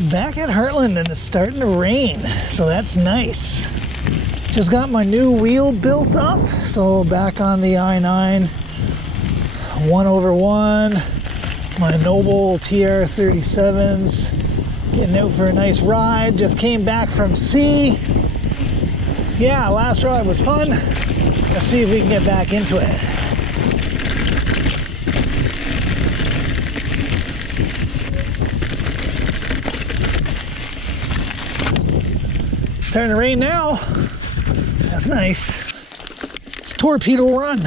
Back at Hrtland and it's starting to rain, so that's nice. Just got my new wheel built up, so back on the I-9 1/1, my Noble TR37s, getting out for a nice ride. Just came back from sea. Yeah, last ride was fun. Let's see if we can get back into it. Starting to rain now. That's nice. It's Torpedo Run.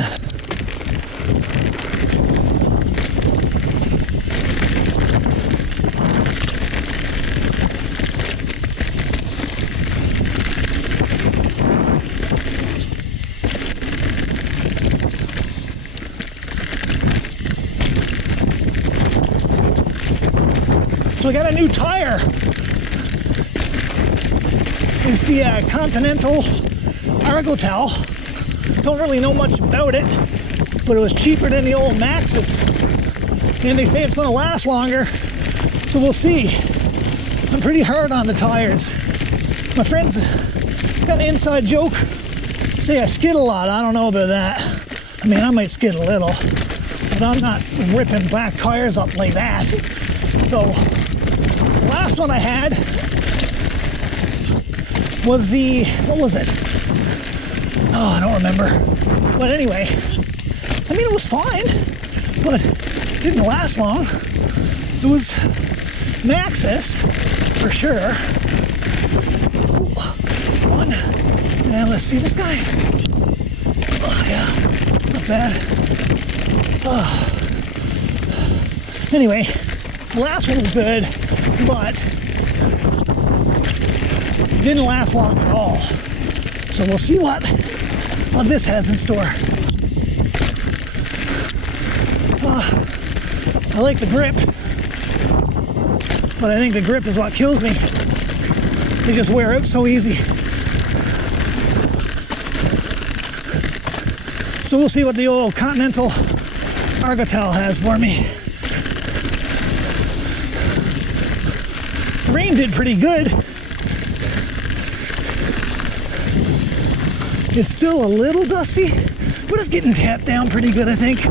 So we got a new tire. It's the Continental Hrtland. Don't really know much about it, but it was cheaper than the old Maxxis. And they say it's going to last longer, so we'll see. I'm pretty hard on the tires. My friends got an inside joke, say I skid a lot. I don't know about that. I mean, I might skid a little, but I'm not ripping back tires up like that. So, the last one I had was the, what was it? Oh, I don't remember. But anyway, I mean, it was fine, but it didn't last long. It was Maxxis, for sure. One, and let's see this guy. Oh, yeah, not bad. Oh. Anyway, the last one was good, but didn't last long at all. So we'll see what this has in store. I like the grip, but I think the grip is what kills me. They just wear out so easy. So we'll see what the old Continental Hrtland has for me. The rain did pretty good. It's still a little dusty, but it's getting tapped down pretty good, I think.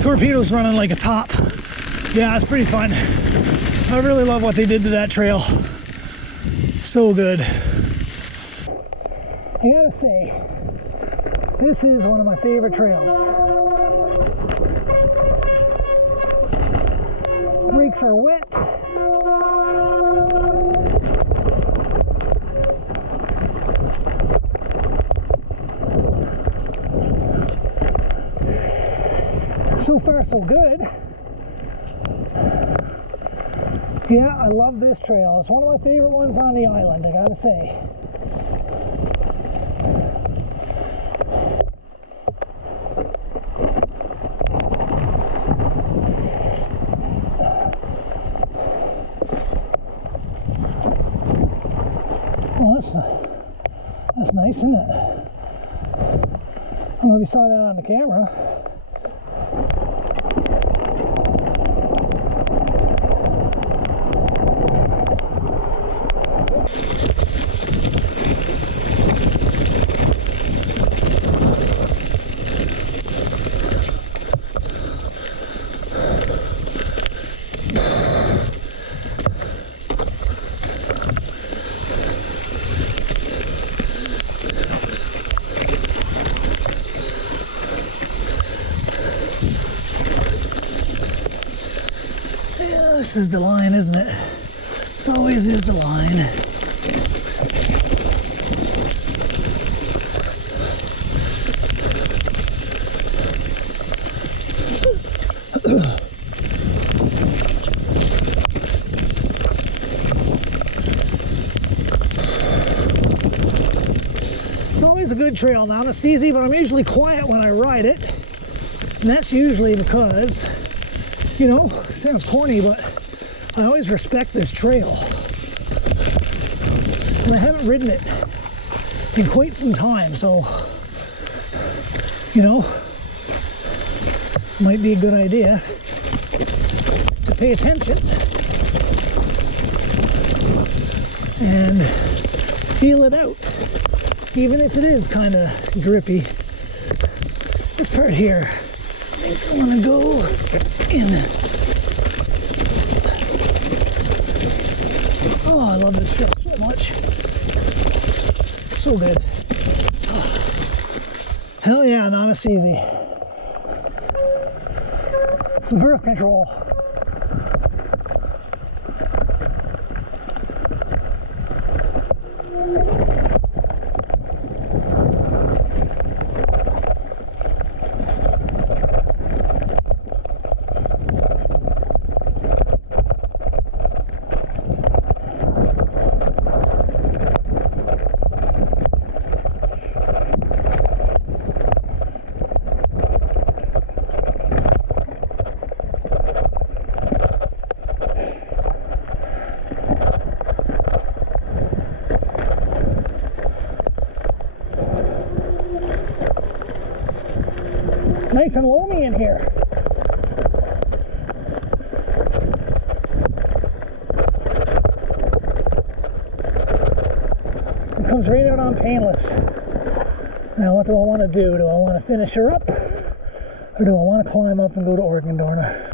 Torpedo's running like a top. Yeah, it's pretty fun. I really love what they did to that trail. So good. I gotta say, this is one of my favorite trails. Brakes are wet. So far, so good. Yeah, I love this trail. It's one of my favorite ones on the island, I gotta say. Well, that's nice, isn't it? I don't know if you saw that on the camera. This is the line, isn't it? This always is the line. It's always a good trail now. It's easy, but I'm usually quiet when I ride it. And that's usually because, you know, it sounds corny, but I always respect this trail. And I haven't ridden it in quite some time, so, you know, might be a good idea to pay attention and feel it out, even if it is kind of grippy. This part here, I think I want to go in. Oh, I love this trail so much. So good. Oh. Hell yeah, Novice easy. Some birth control. Nice and loamy in here. It comes right out on painless. Now what do I want to do? Do I want to finish her up? Or do I want to climb up and go to Organ Dorna?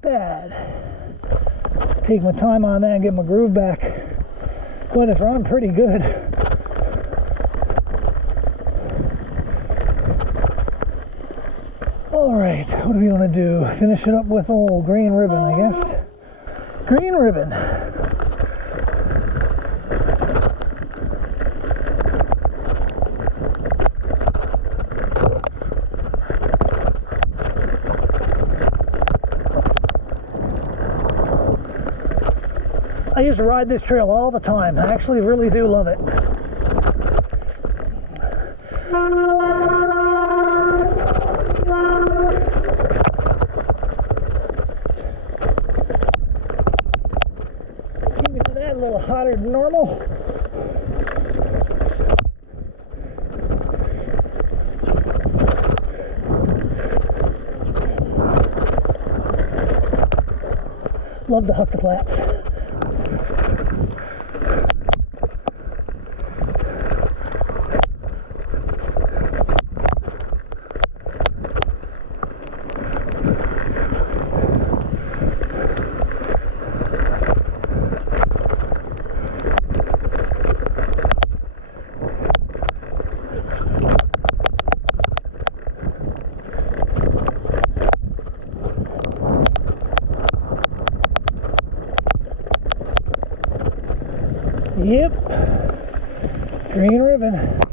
Bad. Take my time on that and get my groove back. But it's running pretty good. Alright, what do we want to do? Finish it up with old green ribbon, I guess. Green ribbon. I used to ride this trail all the time. I actually really do love it. Even that a little hotter than normal. Love the Hrtland flats. Yep, green ribbon.